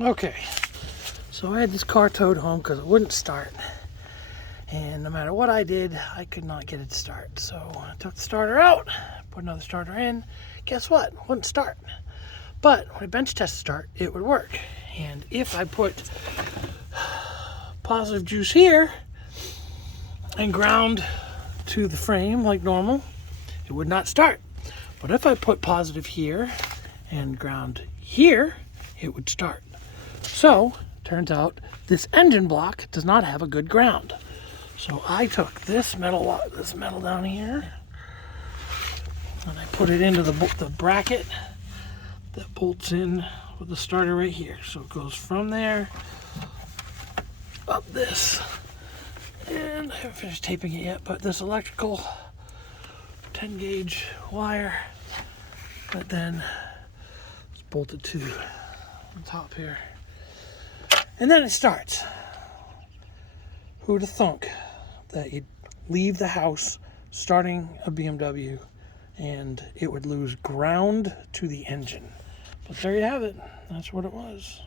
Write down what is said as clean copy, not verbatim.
Okay, so I had this car towed home because it wouldn't start. And no matter what I did, I could not get it to start. So I took the starter out, put another starter in. Guess what? It wouldn't start. But when I bench test start, it would work. And if I put positive juice here and ground to the frame like normal, it would not start. But if I put positive here and ground here, it would start. So, turns out this engine block does not have a good ground. So I took this metal down here, and I put it into the bracket that bolts in with the starter right here. So it goes from there up this, and I haven't finished taping it yet, but this electrical 10 gauge wire that then is bolted to the top here, and then it starts. Who'd have thunk that you'd leave the house starting a BMW and it would lose ground to the engine? But there you have it. That's what it was.